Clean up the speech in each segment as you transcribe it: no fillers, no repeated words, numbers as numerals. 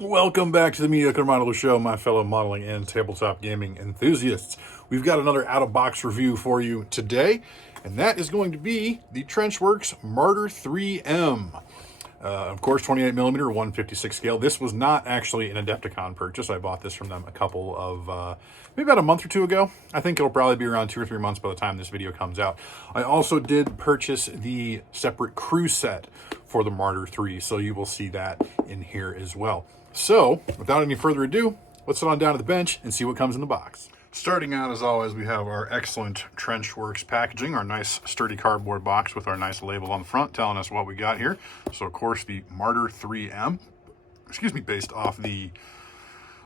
Welcome back to the Mediocre Modeler Show, my fellow modeling and tabletop gaming enthusiasts. We've got another out-of-box review for you today, and that is going to be the Trenchworx Marder III M. Of course, 28mm, 156 scale. This was not actually an Adepticon purchase. I bought this from them a couple of, maybe about a month or two ago. I think it'll probably be around 2 or 3 months by the time this video comes out. I also did purchase the separate crew set for the Marder III, so you will see that in here as well. So, without any further ado, let's sit on down to the bench and see what comes in the box. Starting out, as always, we have our excellent Trenchworx packaging, our nice sturdy cardboard box with our nice label on the front telling us what we got here. So, of course, the Marder III M, based off the,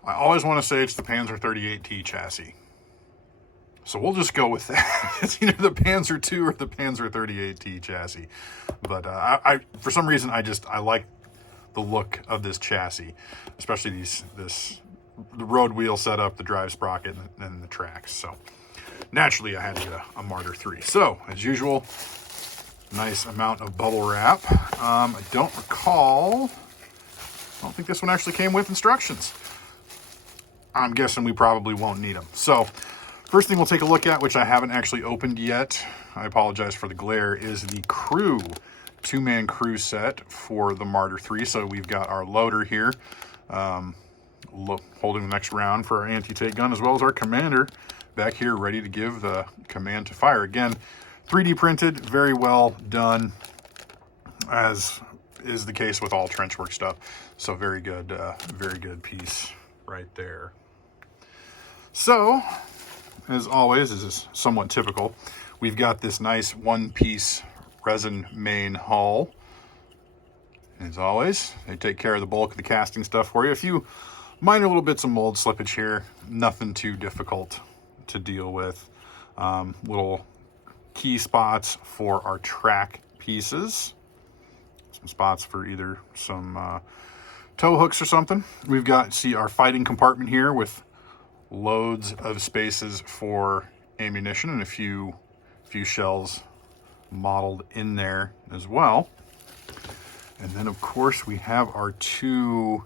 I always want to say it's the Panzer 38T chassis. So we'll just go with that. It's either the Panzer II or the Panzer 38T chassis. But I for some reason, I like the look of this chassis, especially the road wheel setup, the drive sprocket, and the tracks. So naturally I had to get a Marder III. So as usual, nice amount of bubble wrap. I don't think this one actually came with instructions. I'm guessing we probably won't need them. So first thing we'll take a look at, which I haven't actually opened yet, I apologize for the glare, is the crew, two-man crew set for the Marder III. So we've got our loader here, holding the next round for our anti-tank gun, as well as our commander back here ready to give the command to fire. Again, 3D printed, very well done, as is the case with all Trenchworx stuff. So very good piece right there. So, as always, this is somewhat typical, we've got this nice one-piece resin main hull. As always, they take care of the bulk of the casting stuff for you. A few minor little bits of mold slippage here, nothing too difficult to deal with. Little key spots for our track pieces. Some spots for either some tow hooks or something. We've got, see, our fighting compartment here with loads of spaces for ammunition and a few shells modeled in there as well. And then of course we have our two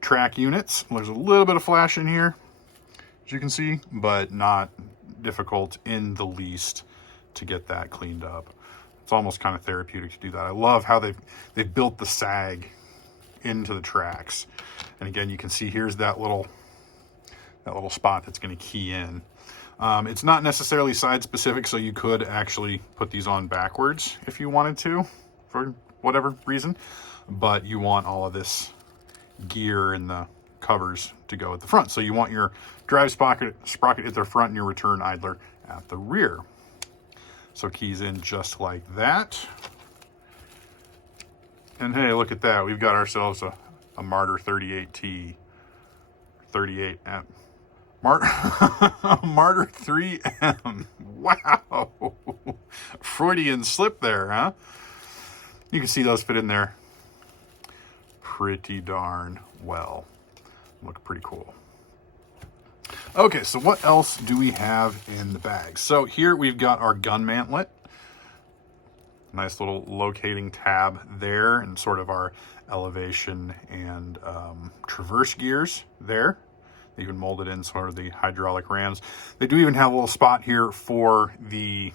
track units. There's a little bit of flash in here, as you can see, but not difficult in the least to get that cleaned up. It's almost kind of therapeutic to do that. I love how they've built the sag into the tracks. And again, you can see here's that little spot that's going to key in. It's not necessarily side specific, so you could actually put these on backwards if you wanted to, for whatever reason, but you want all of this gear and the covers to go at the front. So you want your drive sprocket at the front and your return idler at the rear. So keys in just like that. And hey, look at that. We've got ourselves a Marder 38T, 38M. Marder III M. Wow. Freudian slip there, huh? You can see those fit in there pretty darn well. Look pretty cool. Okay, so what else do we have in the bag? So here we've got our gun mantlet. Nice little locating tab there, and sort of our elevation and traverse gears there. They even molded in sort of the hydraulic rams. They do even have a little spot here for the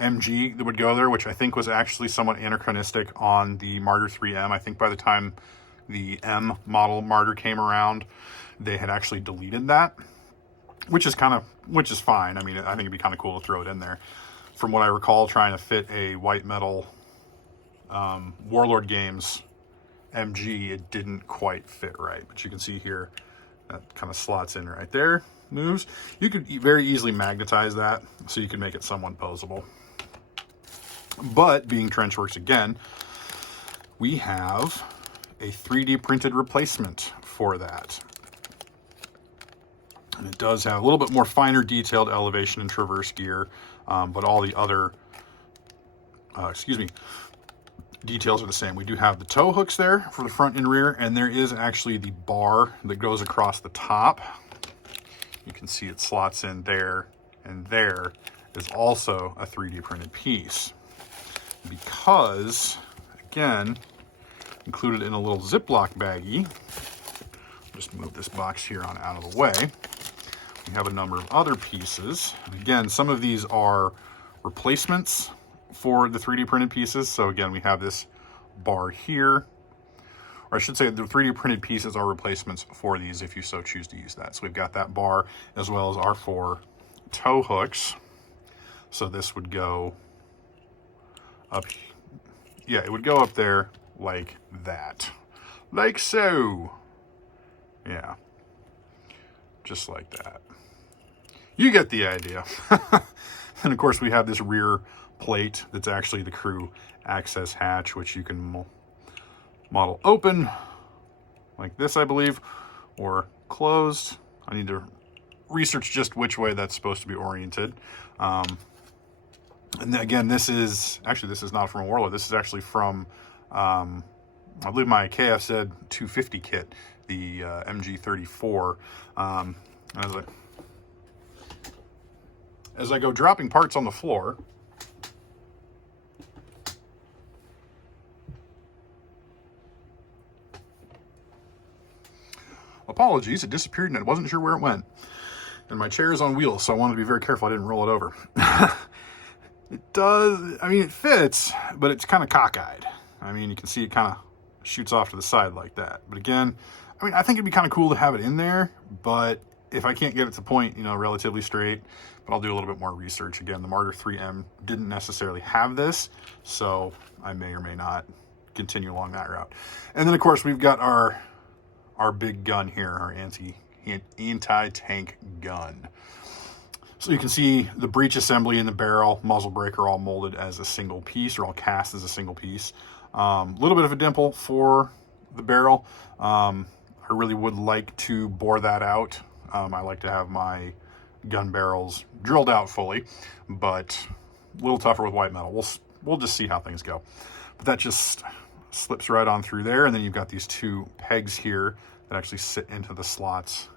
MG that would go there, which I think was actually somewhat anachronistic on the Marder III M. I think by the time the M model Marder came around, they had actually deleted that, which is fine. I mean, I think it'd be kind of cool to throw it in there. From what I recall, trying to fit a white metal Warlord Games MG, it didn't quite fit right. But you can see here, that kind of slots in right there, moves. You could very easily magnetize that, so you can make it somewhat posable. But being Trenchworx again, we have a 3D printed replacement for that. And it does have a little bit more finer detailed elevation and traverse gear, but all the other, details are the same. We do have the tow hooks there for the front and rear, and there is actually the bar that goes across the top. You can see it slots in there, and there is also a 3D printed piece. Because, again, included in a little Ziploc baggie. Just move this box here on out of the way. We have a number of other pieces. And again, some of these are replacements for the 3D printed pieces. So again, we have this bar here, or I should say the 3D printed pieces are replacements for these if you so choose to use that. So we've got that bar as well as our 4 tow hooks. So this would go up, yeah, it would go up there like that. Like so. Yeah. Just like that. You get the idea. And of course we have this rear plate that's actually the crew access hatch, which you can model open like this, I believe, or closed. I need to research just which way that's supposed to be oriented. And then again, this is not from a Warlord. This is actually from, I believe my KFZ 250 kit, the MG34. As I go dropping parts on the floor, apologies, it disappeared and I wasn't sure where it went. And my chair is on wheels, so I wanted to be very careful I didn't roll it over. It does, I mean, it fits, but it's kind of cockeyed. I mean, you can see it kind of shoots off to the side like that. But again, I mean, I think it'd be kind of cool to have it in there, but if I can't get it to point, you know, relatively straight, but I'll do a little bit more research. Again, the Marder III M didn't necessarily have this, so I may or may not continue along that route. And then of course we've got our big gun here, our anti-tank gun. So you can see the breech assembly and the barrel, muzzle brake are all molded as a single piece, or all cast as a single piece. A little bit of a dimple for the barrel. I really would like to bore that out. I like to have my gun barrels drilled out fully, but a little tougher with white metal. We'll just see how things go. But that just slips right on through there, and then you've got these 2 pegs here that actually sit into the slots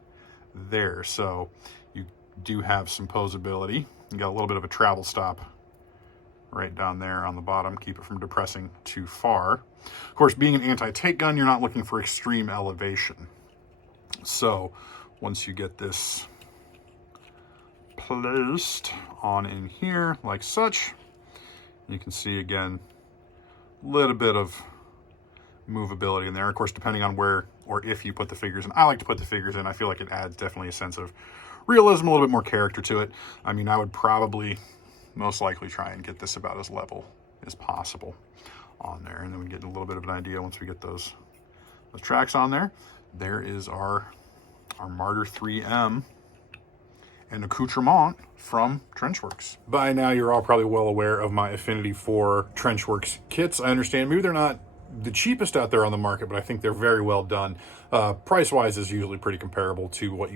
there. So you do have some posability. You got a little bit of a travel stop right down there on the bottom, keep it from depressing too far. Of course, being an anti-tank gun, you're not looking for extreme elevation. So once you get this placed on in here like such, you can see again a little bit of movability in there. Of course, depending on where or if you put the figures in. I like to put the figures in. I feel like it adds definitely a sense of realism, a little bit more character to it. I mean, I would probably most likely try and get this about as level as possible on there, and then we get a little bit of an idea once we get those tracks on there. There is our Marder III M and accoutrement from Trenchworx. By now, you're all probably well aware of my affinity for Trenchworx kits. I understand maybe they're not the cheapest out there on the market, but I think they're very well done. Price-wise is usually pretty comparable to what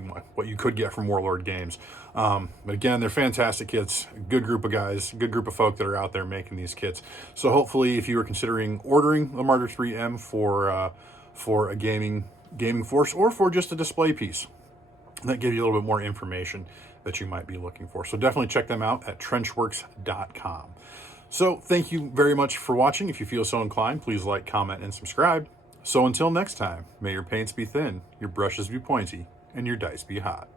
you could get from Warlord Games. But again, they're fantastic kits. A good group of guys, good group of folk that are out there making these kits. So hopefully, if you were considering ordering the Marder III M for a gaming force or for just a display piece, that gives you a little bit more information that you might be looking for. So definitely check them out at trenchworx.com. So thank you very much for watching. If you feel so inclined, please like, comment, and subscribe. So until next time, may your paints be thin, your brushes be pointy, and your dice be hot.